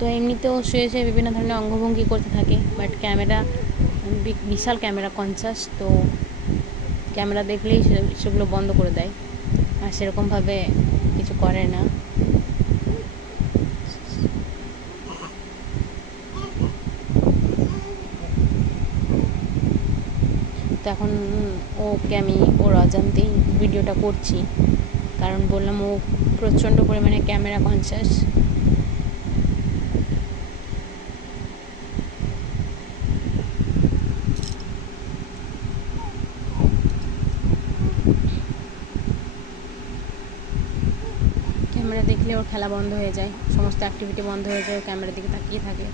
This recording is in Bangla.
তো এমনিতেও শুয়ে শুয়ে বিভিন্ন ধরনের অঙ্গভঙ্গি করতে থাকে, বাট ক্যামেরা বিশাল ক্যামেরা কনসাস, তো ক্যামেরা দেখলেই সেগুলো বন্ধ করে দেয় আর সেরকমভাবে কিছু করে না। তো এখন ওকে আমি ওর অজান্তেই ভিডিওটা করছি, কারণ বললাম ও প্রচণ্ড পরিমাণে ক্যামেরা কনসাস। ক্যামেরা দেখলে ওর খেলা বন্ধ হয়ে যায়, সমস্ত অ্যাক্টিভিটি বন্ধ হয়ে যায়, ও ক্যামেরার দিকে তাকিয়ে থাকে।